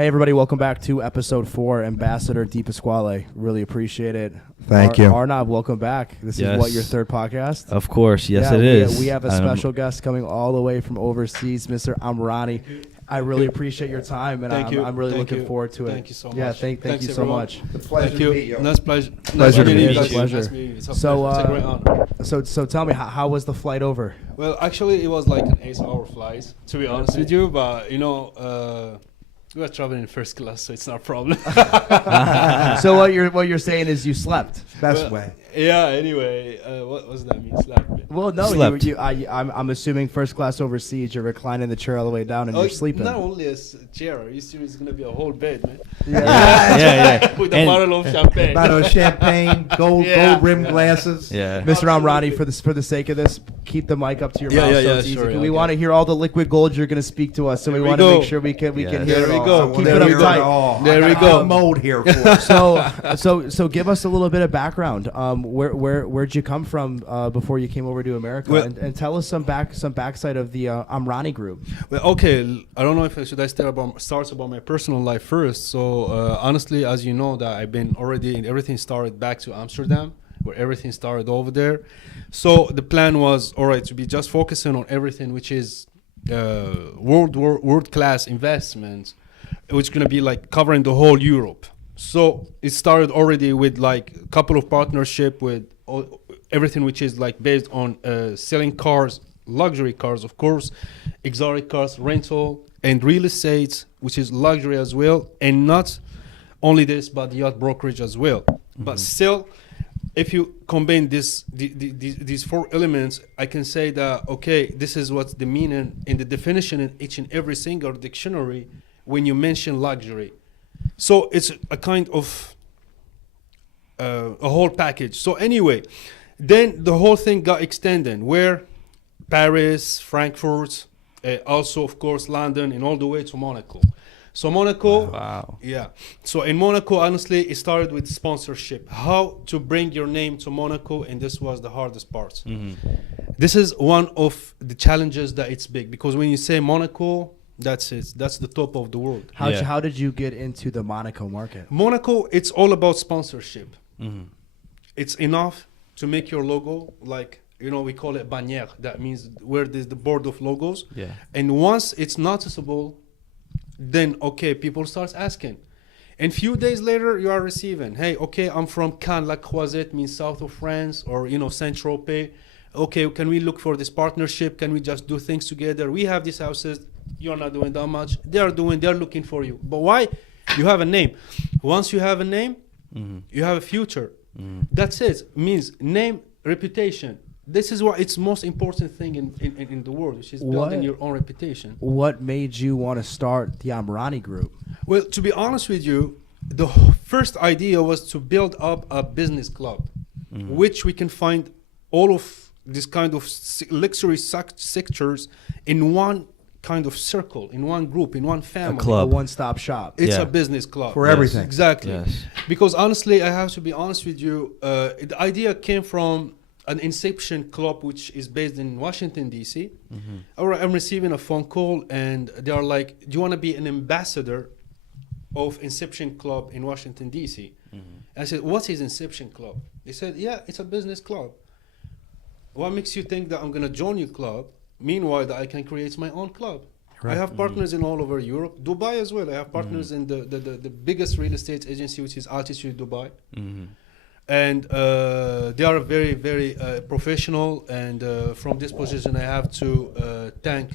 Hey, everybody, welcome back to episode 4, Ambassador DePasquale. Really appreciate it. Thank you. Arnav, welcome back. This is what, your third podcast? Of course, yes, it is. We have a special guest coming all the way from overseas, Mr. Amrani. I really appreciate your time, and I'm really looking forward to it. Thank you so much. Yeah, thank you so much. It's a pleasure to meet you. Nice pleasure. Pleasure to meet you. Nice to meet you. It's a great honor. So tell me, how was the flight over? Well, actually, it was like an 8-hour flight, to be honest with you. But, we were traveling in first class, so it's not a problem. So what you're saying is you slept. Best way. Yeah, anyway, what does that mean, slept? Well, no, Slept. I'm assuming first class overseas, you're reclining the chair all the way down and you're sleeping. Not only a chair, you see it's going to be a whole bed, man. Yeah. With a bottle of champagne. Bottle of champagne, gold rimmed glasses. Yeah. Mr. Amrani, for the sake of this, keep the mic up to your mouth so it's easy. Sure, we want to hear all the liquid gold you're going to speak to us, so we want to make sure we can hear it all. go. Keep it up tight. There we go. Mode here for us. So give us a little bit of background. Where'd you come from before you came over to America, and tell us some backside of the Amrani group. Well, okay, I don't know if I should start about my personal life first. So honestly, as you know, that I've been already, and everything started back to Amsterdam, where everything started over there. So the plan was, all right, to be just focusing on everything which is world class investments, which is going to be like covering the whole Europe. So it started already with like a couple of partnership with everything which is like based on selling cars, luxury cars, of course, exotic cars, rental, and real estate, which is luxury as well. And not only this, but yacht brokerage as well. Mm-hmm. But still, if you combine these 4 elements, I can say that, okay, this is what's the meaning in the definition in each and every single dictionary when you mention luxury. So it's a kind of a whole package. So anyway, then the whole thing got extended, where Paris, Frankfurt, also, of course, London, and all the way to Monaco. So Monaco, wow. Yeah. So in Monaco, honestly, it started with sponsorship. How to bring your name to Monaco, and this was the hardest part. Mm-hmm. This is one of the challenges that it's big, because when you say Monaco, that's it. That's the top of the world. How did you get into the Monaco market? Monaco, it's all about sponsorship. Mm-hmm. It's enough to make your logo, like, we call it bannière. That means where there's the board of logos. Yeah. And once it's noticeable, then, okay, people start asking. And few days later, you are receiving, hey, okay, I'm from Cannes, La Croisette, means south of France, or, Saint-Tropez. Okay, can we look for this partnership? Can we just do things together? We have these houses. You're not doing that much. They're looking for you. But why? You have a name. Once you have a name, you have a future. That's it. Means name, reputation. This is what it's most important thing in the world, which is building your own reputation. What made you want to start the Amrani group? Well, to be honest with you, the first idea was to build up a business club, which we can find all of this kind of luxury sectors in one kind of circle, in one group, in one family. A club. A one-stop shop. It's a business club. For everything. Exactly. Yes. Because honestly, I have to be honest with you, the idea came from an Inception club, which is based in Washington, D.C. Mm-hmm. All right, I'm receiving a phone call, and they are like, do you want to be an ambassador of Inception Club in Washington, D.C.? Mm-hmm. I said, what is Inception Club? They said, yeah, it's a business club. What makes you think that I'm going to join your club? Meanwhile, that I can create my own club. Right. I have partners in all over Europe, Dubai as well. I have partners in the biggest real estate agency, which is Altitude Dubai. Mm-hmm. And they are very, very professional. And from this position, I have to thank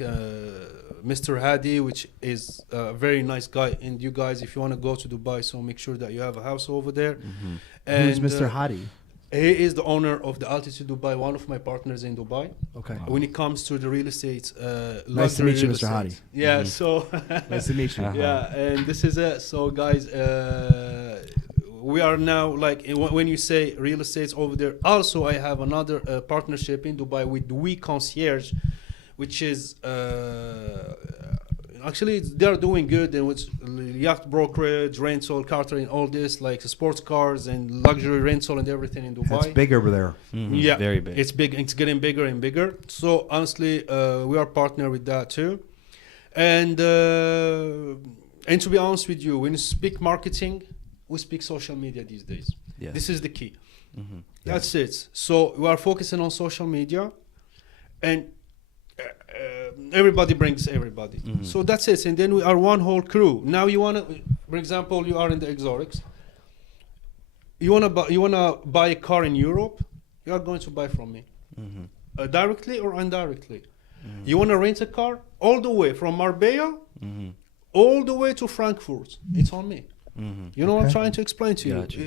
Mr. Hadi, which is a very nice guy. And you guys, if you want to go to Dubai, so make sure that you have a house over there. Mm-hmm. And who's Mr. Hadi? He is the owner of the Altitude Dubai, one of my partners in Dubai. Okay. When it comes to the real estate, nice to meet you, Mr. Hadi. Yeah. So nice to meet you. Yeah, and this is it. So guys, we are now like when you say real estate over there. Also, I have another partnership in Dubai with We Concierge, which is actually they're doing good, and with yacht brokerage, rental, catering, all this, like sports cars and luxury rental and everything in Dubai. It's big over there. Mm-hmm. Yeah, very big. It's big. It's getting bigger and bigger. So honestly, we are partner with that too, and And to be honest with you, when you speak marketing, we speak social media these days. Yeah. This is the key. Mm-hmm. That's it. So we are focusing on social media, and everybody brings everybody. Mhm. So that's it. And then we are one whole crew. Now you wanna, for example, you are in the exotics. You wanna buy a car in Europe. You are going to buy from me, Mm-hmm. directly or indirectly. Mm-hmm. You wanna rent a car all the way from Marbella, Mm-hmm. all the way to Frankfurt. It's on me. Mm-hmm. You know what I'm Okay. trying to explain to you. Gotcha.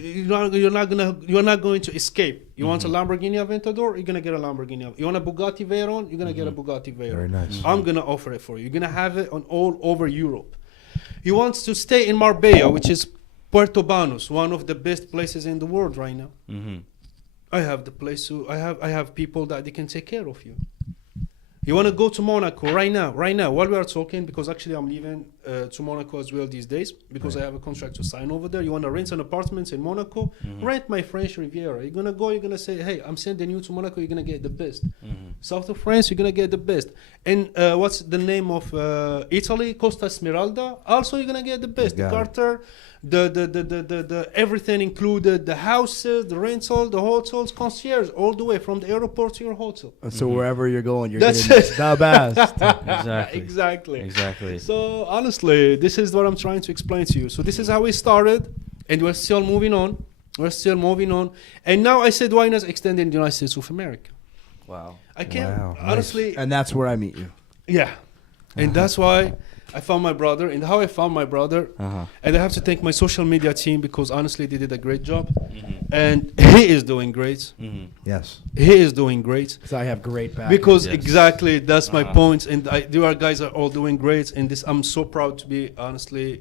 You're not going to escape. You want a Mhm. Lamborghini Aventador, you're gonna get a Lamborghini. You want a Bugatti Veyron, you're gonna get a Bugatti Veyron. Very nice. I'm gonna offer it for you. You're gonna have it on all over Europe. You want to stay in Marbella, which is Puerto Banús, one of the best places in the world right now. Mm-hmm. I have the place to. I have people that they can take care of you. You want to go to Monaco right now, while we are talking, because actually I'm leaving to Monaco as well these days, because I have a contract to sign over there. You want to rent an apartment in Monaco, rent my French Riviera. You're going to go, you're going to say, hey, I'm sending you to Monaco, you're going to get the best. Mm-hmm. South of France, you're going to get the best. And what's the name of Italy? Costa Smeralda. Also, you're going to get the best. You The got Carter, the everything included, the houses, the rental, the hotels, concierge, all the way from the airport to your hotel. And so wherever you're going, you're That's getting it. the best. Exactly. Exactly. Exactly. So honestly, this is what I'm trying to explain to you. So this is how we started, and we're still moving on. And now I said, why not extend in the United States of America? Wow. I can't, Wow, nice. honestly, And that's where I meet you. yeah. And that's why I found my brother, and how I found my brother. Uh-huh. And I have to thank my social media team, because honestly, they did a great job. Mm-hmm. And he is doing great. Mm-hmm. Yes. He is doing great. Because I have great back. Because Yes. exactly, that's my Uh-huh. point. And you our guys are all doing great. And this, I'm so proud to be honestly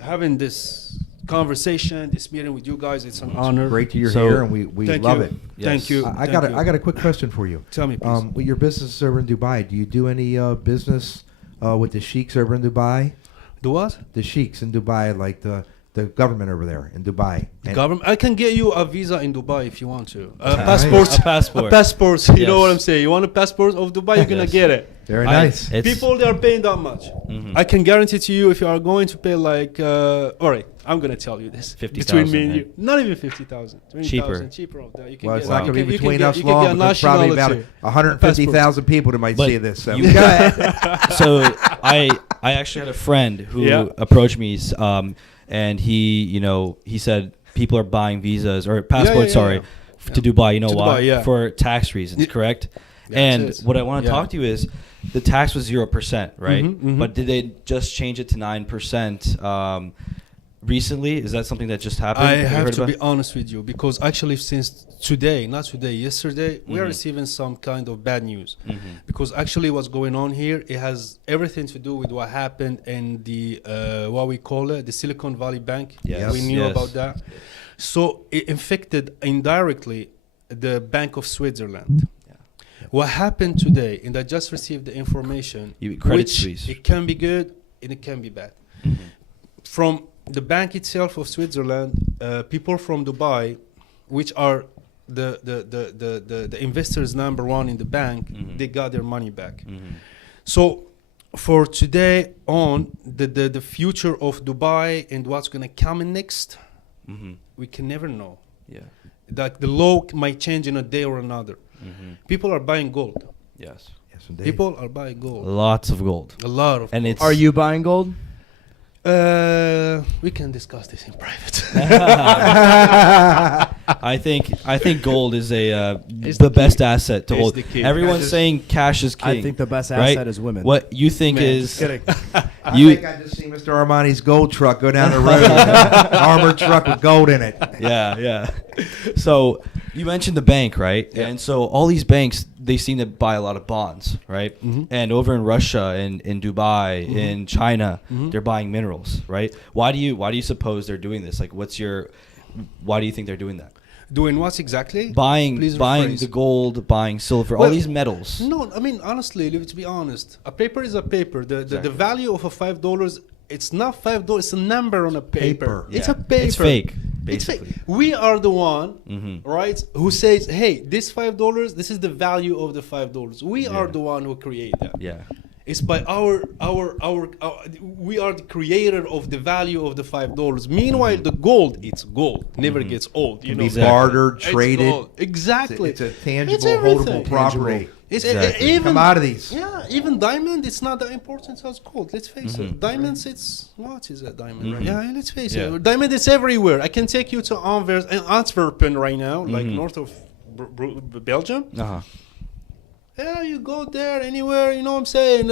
having this conversation, this meeting with you guys. It's an honor. Great that you're So, here, and we Thank love you. it. Thank Yes. you. I Thank you. got a quick question for you. Tell me, please. With your business over in Dubai, do you do any business with the sheiks over in Dubai? The what? The sheiks in Dubai, like the government over there in Dubai. The And- government. I can get you a visa in Dubai if you want to. Okay. Passport. A passport. A passport. You know Yes. what I'm saying? You want a passport of Dubai? You're gonna Yes. get it. Very nice. People, they are paying that much. Mhm. I can guarantee to you, if you are going to pay like, all right, I'm gonna tell you this. 50,000, between me and right? you, not even 50,000. 20,000 Cheaper. cheaper of that. You can Well, get, it's not you going to can- be you can between get- us you can long, get but probably about nationality. 150,000 people that might But see this. So. you- So I actually had a friend who Yeah. approached me, and he said people are buying visas or passports, to Dubai. You know To why? Dubai, yeah. For tax reasons, Yeah. correct? That's And it. what I want to Yeah. talk to you is the tax was 0%, right? Mhm, mhm. But did they just change it to 9%? Recently, is that something that just happened? I you have heard to about? be honest with you, because actually since today, not today, yesterday, we are Mhm. receiving some kind of bad news. Mhm. Because actually what's going on here, it has everything to do with what happened in the, what we call it, the Silicon Valley Bank. Yes, We knew yes. about that. So it infected indirectly the Bank of Switzerland. What happened today, and I just received the information, Credit which Suisse. it can be good and it can be bad. Mhm. From the bank itself of Switzerland, people from Dubai, which are the investors number one in the bank, Mhm. they got their money back. Mhm. So for today on, the future of Dubai and what's going to come in next, Mhm. we can never know. Yeah. Like the law might change in a day or another. Mhm. People are buying gold. Yes. Yes, indeed. People are buying gold. Lots of gold. A lot of And gold. it's Are you buying gold? We can discuss this in private. I think gold is It's the the best key. asset to It's hold. the key. Everyone's Just- saying cash is king. I think the best right? asset is women. What you think Man, is just kidding. I You- think I just see Mr. Armani's gold truck go down the road, armored truck with gold in it. yeah. So you mentioned the bank, right? Yeah. And so all these banks, they seem to buy a lot of bonds, right? Mhm. And over in Russia, in Dubai, Mhm. in China, Mhm. they're buying minerals, right? Why do you suppose they're doing this? Like, why do you think they're doing that? Doing what exactly? Buying Please buying rephrase. the gold, buying silver, all Well, these metals. No, I mean honestly, let's be honest. A paper is a paper. The Exactly. value of a $5, it's not $5. It's a number on a paper. Paper. It's Yeah. a paper. It's fake, It's fake. basically. We are the one, Mhm. right, who says, "Hey, this $5, this is the value of the $5." We are Yeah. the one who create that. Yeah. It's by our we are the creator of the value of the $5. Meanwhile, the gold, it's gold, never gets old. You Can know, be Exactly. bartered, It's traded. gold. Exactly. It's a tangible, It's everything. holdable property. It's Exactly. even Commodities. Yeah, even diamond, it's not that important as gold. Let's face it. Diamonds, it's what is a diamond? Right? Yeah, let's face it. Diamond is everywhere. I can take you to Antwerpen right now, like north of Belgium. Uh-huh. Yeah, you go there anywhere, you know what I'm saying?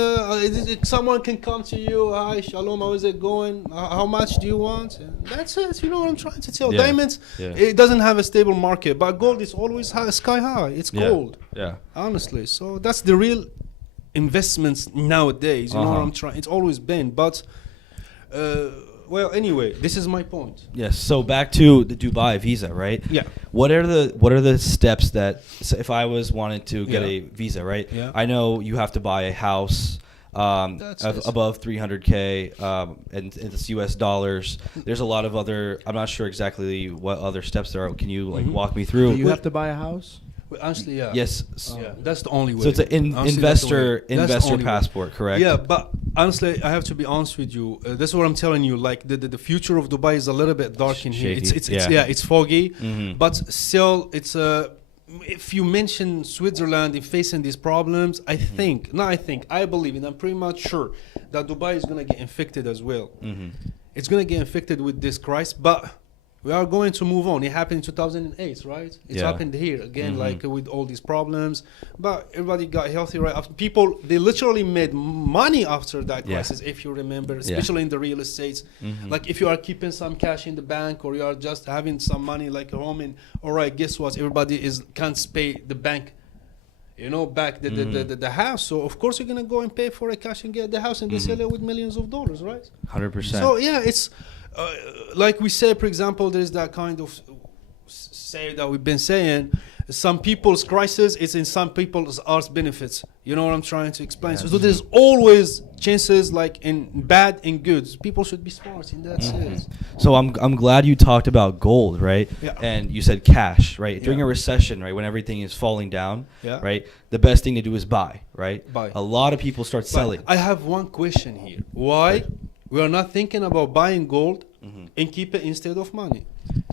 Someone can come to you, hi, shalom, how is it going? How much do you want? And that's it, you know what I'm trying to tell. Yeah. Diamonds, Yeah. it doesn't have a stable market, but gold is always sky high. It's gold, Yeah. honestly. So that's the real investments nowadays, you know what I'm trying. It's always been, but, well, anyway, this is my point. Yes. So back to the Dubai visa, right? Yeah. What are the steps that so if I was wanted to get a visa, right? Yeah. I know you have to buy a house That's of it. above 300K and it's US dollars. There's a lot of other. I'm not sure exactly what other steps there are. Can you like walk me through? Do you have to buy a house? Well, honestly, yeah. Yes. Yeah, that's the only way. So it's an Honestly, that's the way. That's the investor only way. passport, correct? Yeah, but honestly, I have to be honest with you. That's what I'm telling you. Like the future of Dubai is a little bit dark in here. Shaky. It's Yeah. it's foggy, Mhm. but still, it's if you mention Switzerland in facing these problems, I believe, and I'm pretty much sure that Dubai is gonna get infected as well. It's gonna get infected with this crisis, but we are going to move on. It happened in 2008, right? It's Yeah. happened here again, like with all these problems. But everybody got healthy right after. People, they literally made money after that Yeah. crisis, if you remember, especially in the real estates. Like if you are keeping some cash in the bank or you are just having some money like at home, and all right, guess what? Everybody can't pay the bank. You know, back the house. So of course you're gonna go and pay for a cash and get the house, and they sell it with millions of dollars, right? 100%. So yeah, it's like we say, for example, there's that kind of say that we've been saying. Some people's crisis is in some people's arts benefits. You know what I'm trying to explain? So there's always chances, like in bad and good. People should be smart in that sense. So I'm glad you talked about gold, right? Yeah. And you said cash, right? During Yeah. a recession, right, when everything is falling down, Yeah. right? The best thing to do is buy, right? Buy. A lot of people start selling. But I have one question here. Why we are not thinking about buying gold and keep it instead of money?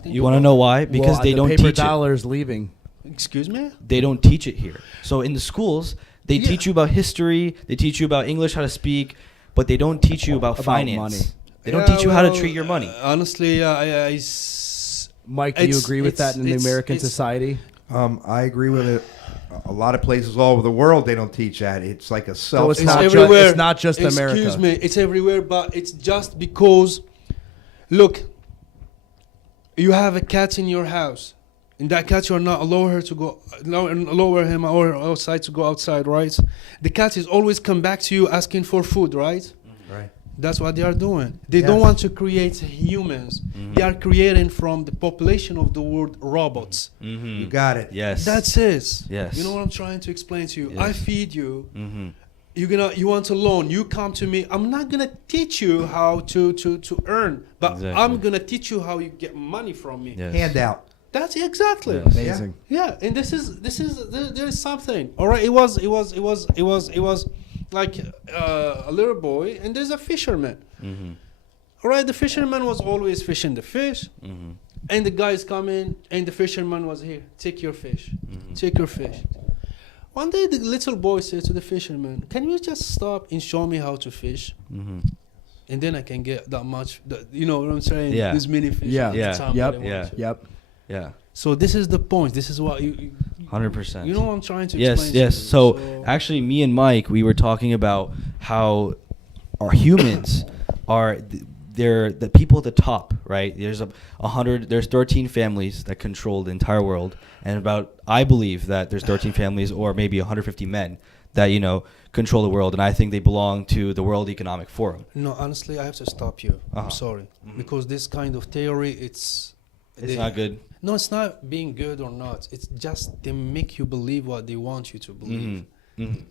You want to know why? Because Well, they the don't paper teach it. dollar's leaving. Excuse me? They don't teach it here. So in the schools, they Yeah. teach you about history, they teach you about English, how to speak, but they don't teach you about finance. money. They don't teach you how to treat your money. Honestly, Mike, do you It's- agree with that in the it's- American it's- society? I agree with it. A lot of places all over the world they don't teach that. It's like a self. it's it's not ju- everywhere. it's not just America. Excuse me, it's everywhere, but it's just because, look, you have a cat in your house, and that cat you are not lower him or outside to go outside, right? The cat is always come back to you asking for food, right? Right. That's what they are doing. They Yes. don't want to create humans. They are creating from the population of the world robots. You got it. Yes. That's it. Yes. You know what I'm trying to explain to you? Yes. I feed you. Mm-hmm. You want a loan. You come to me. I'm not gonna teach you how to earn, but Exactly. I'm gonna teach you how you get money from me. Yes. Handout. That's exactly. Yes. Amazing. Yeah, and this is there is something. All right, it was like a little boy, and there's a fisherman. Mm-hmm. All right, the fisherman was always fishing the fish, Mm-hmm. and the guys come in, and the fisherman was here. Take your fish. Take your fish. One day, the little boy said to the fisherman, "Can you just stop and show me how to fish?" Mm-hmm. And then I can get that much. You know what I'm saying? Yeah. There's many fish. Yeah. at the Yeah. time Yep. that I Yeah. want. Yep. Yeah. So this is the point. This is what you 100%. you know what I'm trying to Yes, explain. yes. To you. So actually, me and Mike, we were talking about how our humans are. They're the people at the top, right? There's there's 13 families that control the entire world, and I believe that there's 13 families, or maybe 150 men that control the world, and I think they belong to the World Economic Forum. No, honestly, I have to stop you. Uh-huh. I'm sorry, because this kind of theory, it's Not good. No, it's not being good or not. It's just they make you believe what they want you to believe. Mm-hmm. Mm-hmm.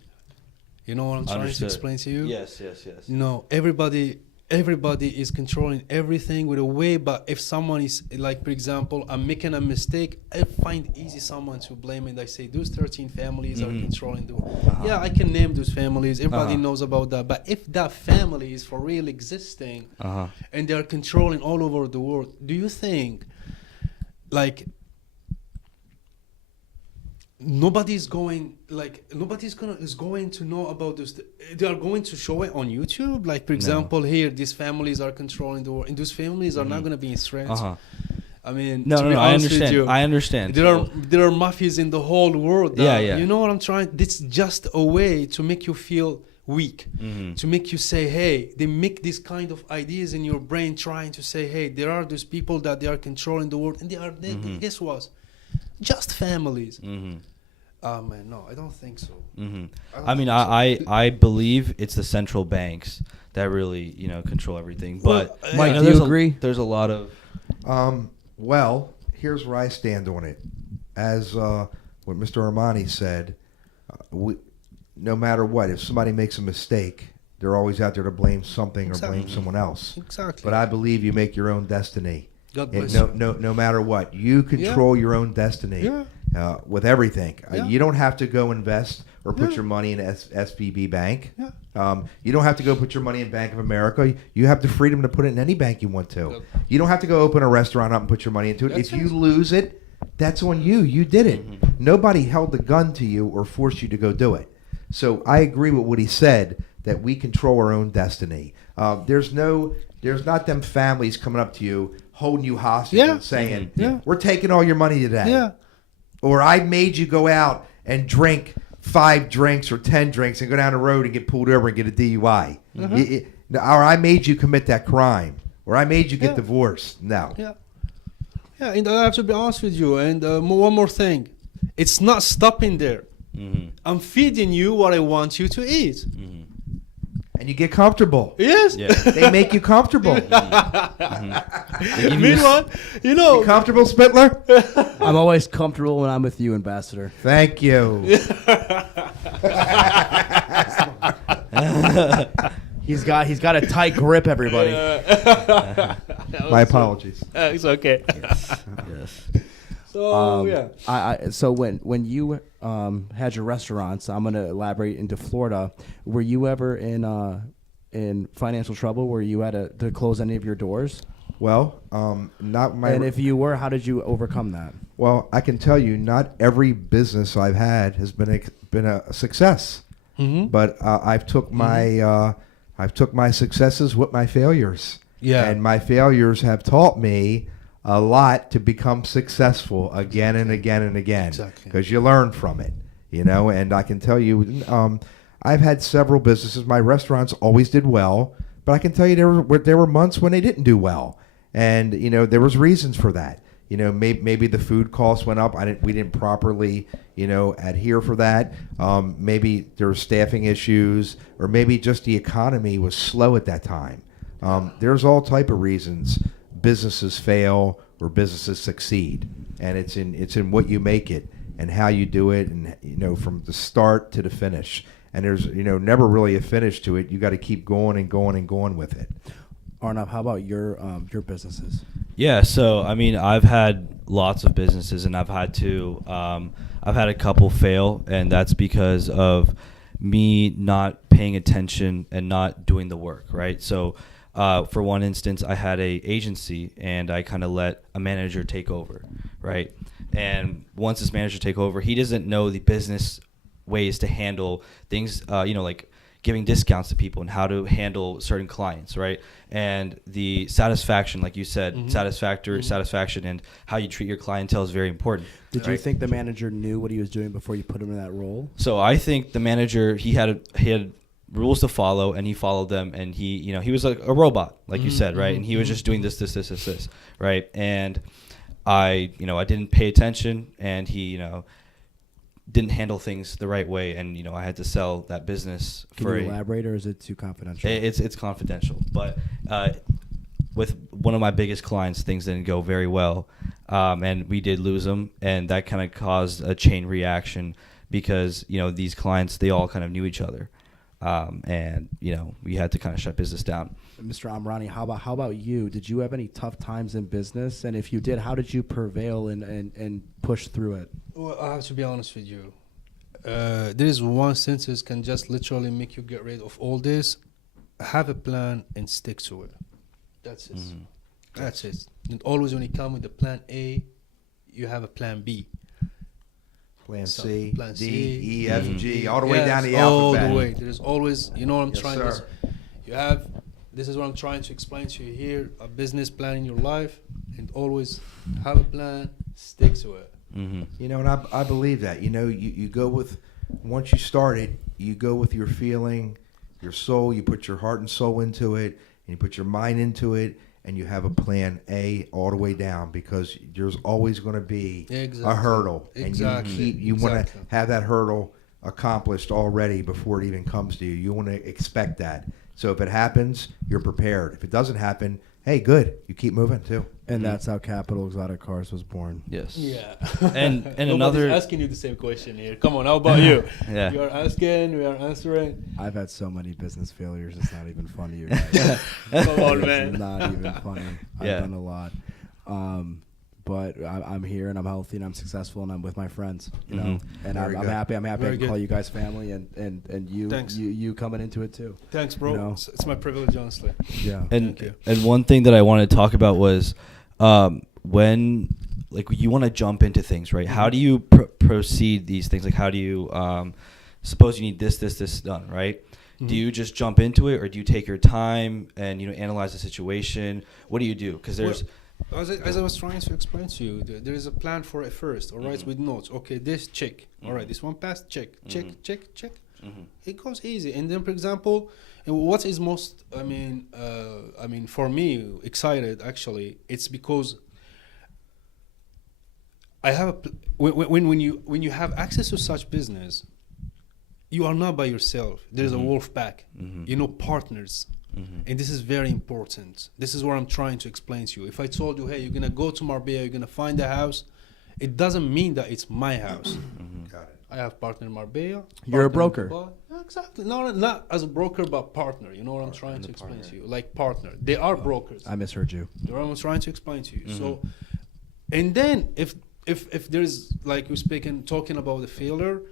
You know what I'm trying Understood. to explain to you? Yes, yes, yes. No, everybody everybody is controlling everything with a way. But if someone is like, for example, I'm making a mistake, I find easy someone to blame it. I say those 13 families are controlling the world. Yeah, I can name those families. Everybody knows about that. But if that family is for real existing and they are controlling all over the world, do you think like nobody's going to know about this? They are going to show it on YouTube. Like, for example, here these families are controlling the world, and those families are not going to be in threats. I mean, No, to no, be no. I honest with understand. you, I understand. there are mafias in the whole world. Yeah, yeah. You know what I'm trying? It's just a way to make you feel weak, to make you say, hey, they make these kind of ideas in your brain, trying to say, hey, there are those people that they are controlling the world, and they guess what? Just families. Man, no, I don't think so. I mean, I believe it's the central banks that really, control everything. But Well, Mike, do there's you agree? There's a lot of. Well, here's where I stand on it. As what Mr. Armani said, no matter what, if somebody makes a mistake, they're always out there to blame something or blame someone else. Exactly. But I believe you make your own destiny. God bless you. No matter what, you control your own destiny with everything. You don't have to go invest or put your money in SVB Bank. You don't have to go put your money in Bank of America. You have the freedom to put it in any bank you want to. You don't have to go open a restaurant up and put your money into it. If you lose it, that's on you. You did it. Nobody held the gun to you or forced you to go do it. So I agree with what he said, that we control our own destiny. There's not them families coming up to you, holding you hostage and saying, we're taking all your money today. Or I made you go out and drink 5 drinks or 10 drinks and go down the road and get pulled over and get a DUI. Or I made you commit that crime. Or I made you get divorced. No. Yeah, and I have to be honest with you. And one more thing. It's not stopping there. I'm feeding you what I want you to eat. And you get comfortable. Yes. Yeah. They make you comfortable. Meanwhile, You comfortable, Spitler? I'm always comfortable when I'm with you, Ambassador. Thank you. He's got a tight grip, everybody. My apologies. It's okay. Yes. So So when you had your restaurants, I'm gonna elaborate into Florida. Were you ever in financial trouble where you had to close any of your doors? Well, not my. And if you were, how did you overcome that? Well, I can tell you, not every business I've had has been a success. But I've took my successes with my failures. And my failures have taught me a lot to become successful again and again and again. Exactly. Because you learn from it, And I can tell you, I've had several businesses. My restaurants always did well, but I can tell you there were months when they didn't do well, and there was reasons for that. Maybe the food costs went up. We didn't properly, adhere for that. Maybe there were staffing issues, or maybe just the economy was slow at that time. There's all type of reasons businesses fail or businesses succeed, and it's in what you make it and how you do it, and from the start to the finish. And there's never really a finish to it. You got to keep going and going and going with it. Arnav, how about your businesses? Yeah, so I mean, I've had lots of businesses, and I've had a couple fail, and that's because of me not paying attention and not doing the work, right? So, for one instance, I had a agency, and I kind of let a manager take over, right? And once this manager take over, he doesn't know the business ways to handle things, like giving discounts to people and how to handle certain clients, right? And the satisfaction, like you said, satisfaction and how you treat your clientele is very important. Did you think the manager knew what he was doing before you put him in that role? So I think the manager, he had rules to follow, and he followed them, and he was like a robot, like you said, right? And he was just doing this, right? And I didn't pay attention, and he, didn't handle things the right way, and I had to sell that business. Can you elaborate, or is it too confidential? It's confidential, but with one of my biggest clients, things didn't go very well, and we did lose them, and that kind of caused a chain reaction because these clients, they all kind of knew each other, and we had to kind of shut business down. Mr. Amrani, how about you? Did you have any tough times in business? And if you did, how did you prevail and push through it? Well, I have to be honest with you. There is one sentence can just literally make you get rid of all this. Have a plan and stick to it. That's it. Mm-hmm. That's it. And always when you come with the plan A, you have a plan B. Plan So, C, plan D, C. E, F, G, all the way Yes, down the all alphabet. the way. There's always, you know what I'm Yes, trying sir. to. You have. This is what I'm trying to explain to you here. A business plan in your life, and always have a plan. Stick to it. Mm-hmm. And I believe that. You go with, once you start it, you go with your feeling, your soul. You put your heart and soul into it, and you put your mind into it, and you have a plan A all the way down, because there's always going to be Exactly. a hurdle, Exactly. and you want to Exactly. have that hurdle accomplished already before it even comes to you. You want to expect that. So if it happens, you're prepared. If it doesn't happen, hey, good. You keep moving too. And that's how Capital Exotic Cars was born. Yes. Yeah. And Nobody's another. asking you the same question here. Come on, how about you? Yeah. You are asking, we are answering. I've had so many business failures. It's not even funny, you guys. Come on, It's man. not even funny. I've Yeah. done a lot. But I'm here and I'm healthy and I'm successful and I'm with my friends, Mhm. and Very I'm good. happy. I'm happy I Very can call good. you guys family and Thanks. you coming into it too. Thanks, bro. You know? It's my privilege, honestly. Yeah. And Thank you. and one thing that I wanted to talk about was when you want to jump into things, right? How do you proceed these things? Like how do you suppose you need this done, right? Do you just jump into it, or do you take your time and analyze the situation? What do you do? Because there's As I was trying to explain to you, there is a plan for it first, all right, with notes. Okay, this check. All right, this one passed, check. Check. It goes easy. And then, for example, what is most, for me, excited actually, it's because I have when you have access to such business, you are not by yourself. There's a wolf pack, partners. And this is very important. This is what I'm trying to explain to you. If I told you, hey, you're going to go to Marbella, you're going to find a house, it doesn't mean that it's my house. Got it. I have partner in Marbella. You're a partner in broker. Dubai. Yeah, exactly. No, not as a broker, but partner. You know what I'm trying to explain to you? Like partner. They are brokers. I misheard you. You know what I'm trying to explain to you. So, and then if there's, like you're talking about the failure,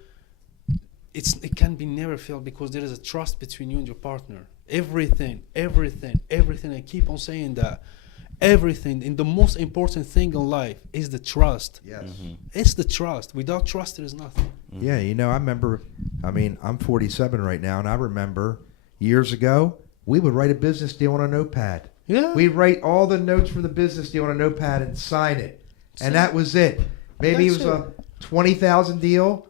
it can be never failed, because there is a trust between you and your partner. Everything. I keep on saying that. Everything, and the most important thing in life is the trust. Yes. It's the trust. Without trust, there is nothing. Yeah, I remember, I'm 47 right now, and I remember years ago, we would write a business deal on a notepad. Yeah. We'd write all the notes from the business deal on a notepad and sign it. And that was it. Maybe That's it was a $20,000 deal,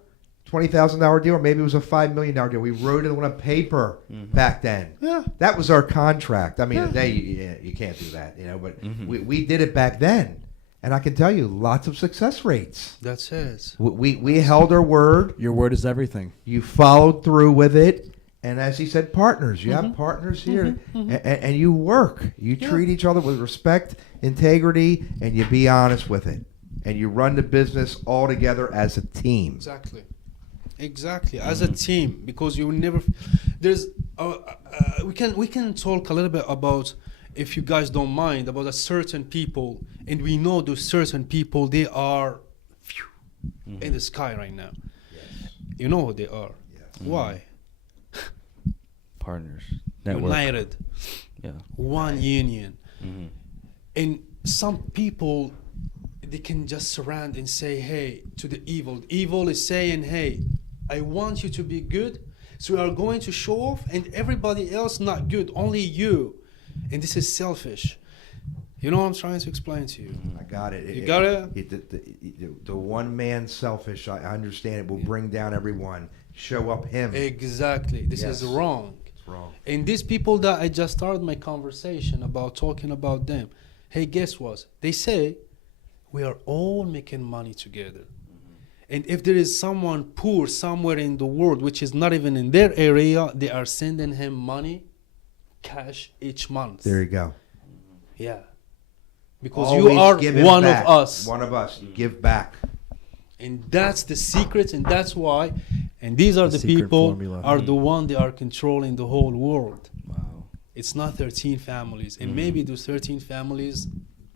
$20,000 deal, or maybe it was a $5 million deal. We wrote it on a paper back then. Yeah. That was our contract. Today you can't do that, but we did it back then. And I can tell you, lots of success rates. That's it. We held our word. Your word is everything. You followed through with it. And as he said, partners. You have partners here. And you work. You treat each other with respect, integrity, and you be honest with it. And you run the business all together as a team. Exactly. As a team, because you will never. There's. We can talk a little bit about, if you guys don't mind, about a certain people, and we know those certain people, they are in the sky right now. Yes. You know who they are. Yes. Why? partners, network. United. Yeah. One union. And some people, they can just surround and say, hey, to the evil. Evil is saying, hey, I want you to be good, so we are going to show off, and everybody else not good, only you. And this is selfish. You know what I'm trying to explain to you? I got it. You got it? The one man selfish, I understand it, will bring down everyone. Show up him. Exactly. This is Yes. wrong. It's wrong. And these people that I just started my conversation about, talking about them, hey, guess what? They say, we are all making money together. And if there is someone poor somewhere in the world, which is not even in their area, they are sending him money, cash each month. There you go. Yeah. Because Always you are giving one back. of us. One of us. You give back. And that's the secret, and that's why And these are the secret people formula. are the one they are controlling the whole world. Wow. It's not 13 families. And maybe those 13 families,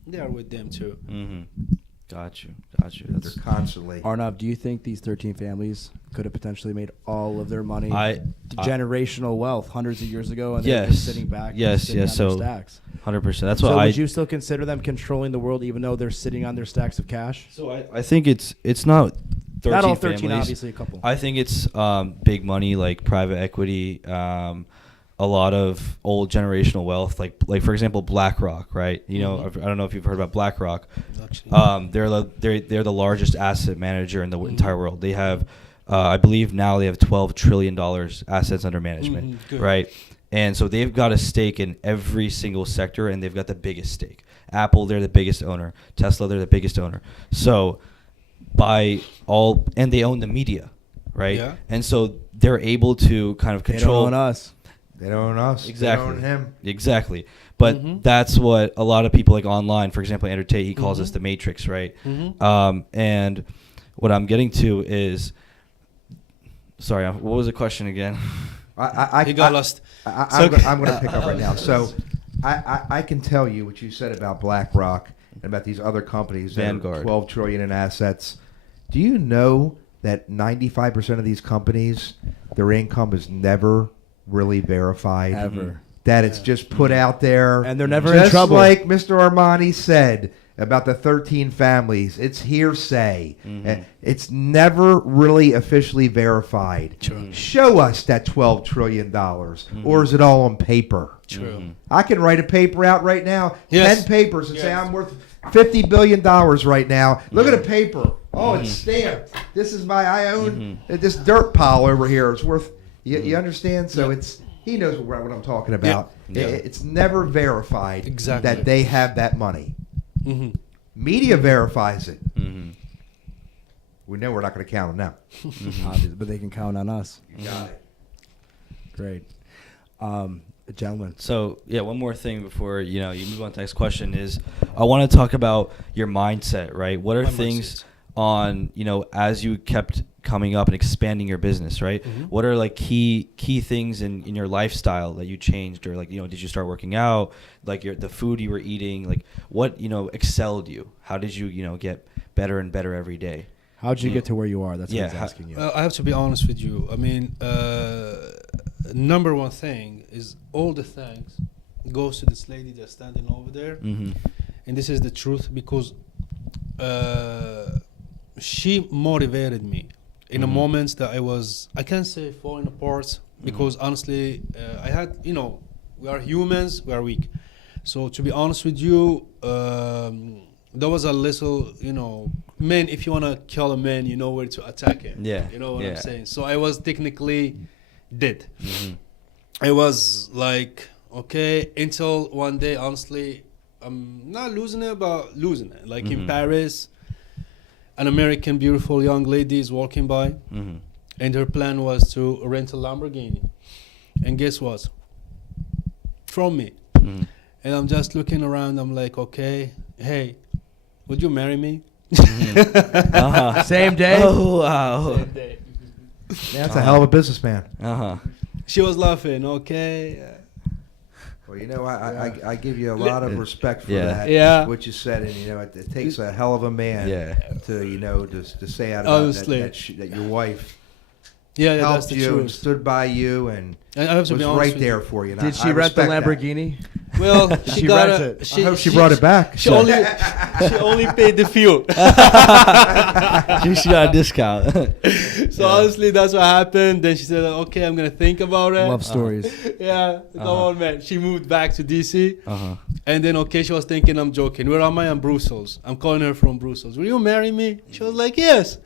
they are with them too. Mm-hmm. Got you. They're constantly. Arnav, do you think these 13 families could have potentially made all of their money, generational wealth, hundreds of years ago, and they're just sitting back? Sitting on their stacks? 100%. That's so what would you still consider them controlling the world, even though they're sitting on their stacks of cash? So I think it's not 13 not all 13, families. obviously a couple. I think it's big money like private equity, a lot of old generational wealth, like for example BlackRock, right? You know, I don't know if you've heard about BlackRock. They're the largest asset manager in the entire world. They have, I believe now they have $12 trillion assets under management, right? And so they've got a stake in every single sector, and they've got the biggest stake. Apple, they're the biggest owner. Tesla, they're the biggest owner. So and they own the media, right? Yeah. And so they're able to kind of control. They don't own us. They don't own us. Exactly. They don't own him. Exactly. But that's what a lot of people like online, for example, Andrew Tate, he calls us the Matrix, right? And what I'm getting to is, sorry, what was the question again? He got lost. I'm going to pick up right now. So I can tell you what you said about BlackRock and about these other companies. Vanguard. $12 trillion in assets. Do you know that 95% of these companies, their income is never really verified? Ever. That it's just put out there. And they're never just in trouble. like Mr. Armani said about the 13 families. It's hearsay. It's never really officially verified. True. Show us that $12 trillion. Or is it all on paper? True. I can write a paper out right now, Yes. 10 papers, and say I'm worth $50 billion right now. Look at the paper. Oh, it's stamped. This is I own this dirt pile over here. It's worth, you understand? So he knows what I'm talking about. Yeah. It's never verified Exactly. that they have that money. Media verifies it. We know we're not going to count on them. Obviously, but they can count on us. You got it. Great. Gentlemen. So one more thing before you move on to the next question is I want to talk about your mindset, right? What are things on as you kept coming up and expanding your business, right? What are like key things in your lifestyle that you changed, or did you start working out, like the food you were eating, like what excelled you? How did you get better and better every day? How'd you get to where you are? That's what he's asking you. I have to be honest with you. I mean, number one thing is all the thanks goes to this lady that's standing over there. And this is the truth, because she motivated me in the moments that I can't say falling apart, because honestly, I had, we are humans, we are weak. So to be honest with you, there was a little, man, if you want to kill a man, you know where to attack him. Yeah. You know what I'm saying? So I was technically dead. I was like, okay, until one day, honestly, I'm not losing it, but losing it. Like in Paris, an American beautiful young lady is walking by, and her plan was to rent a Lamborghini. And guess what? From me. And I'm just looking around, I'm like, okay, hey, would you marry me? Same day? Oh, wow. Same day. That's a hell of a businessman. She was laughing, okay. Well, I give you a lot of respect for that. Yeah. What you said, and it takes a hell of a man to say out Honestly. that your wife That's helped the you truth. and stood by you and I have to was be honest right with there you. for you. And Did I she rent the respect that. Lamborghini? Well, She rents it. I hope she brought it back. She only paid the fuel. She got a discount. So honestly, that's what happened. Then she said, okay, I'm going to think about it. Love stories. Come on, man. She moved back to DC. And then, okay, she was thinking I'm joking. Where am I? I'm Brussels. I'm calling her from Brussels. Will you marry me? She was like, yes.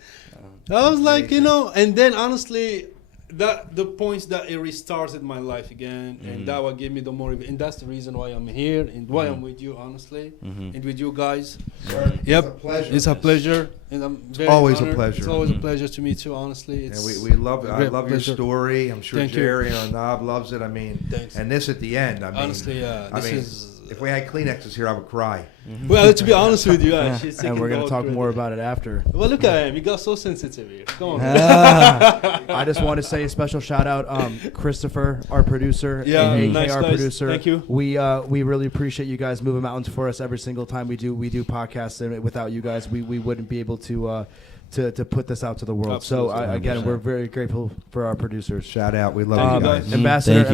I was like, and then honestly, the points that it restarted my life again, and that what gave me the motivation. And that's the reason why I'm here and why I'm with you, honestly, and with you guys. It's a pleasure. It's a pleasure, and I'm very always honored. a pleasure. It's always a pleasure to me too, honestly. And It's we love it. I great love your pleasure. story. I'm sure Thank you. Jerry and Arnav loves it. I mean, Thanks. and this at the end. I mean, Honestly, I this mean, is If we had Kleenexes here, I would cry. Well, to be honest with you, she's And we're gonna talk more about it after. Well, look at him. He got so sensitive here. Come on. I just want to say a special shout out, Christopher, our producer, Yeah, aka nice our guys. producer. Thank you. We really appreciate you guys moving mountains for us every single time we do podcasts. And without you guys, we wouldn't be able to put this out to the world. Absolutely. So again, we're very grateful for our producers. Shout out. We love you guys. Ambassador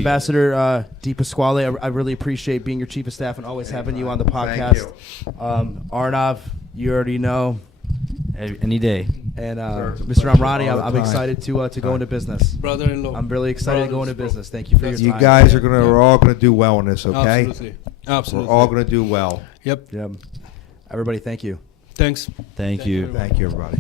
DePasquale, I really appreciate being your chief of staff and always having you on the podcast. Thank you. Arnav, you already know. Any day. And Sir, it's a Mr. pleasure Amrani, all the I'm time. excited to go into business. Brother-in-law. I'm really excited to go into Brothers, business. Thank you for your You time. guys we're all gonna do well in this, okay? Absolutely. We're all gonna do well. Yep. Yeah. Everybody, thanks. Thank you. Thank you, everybody.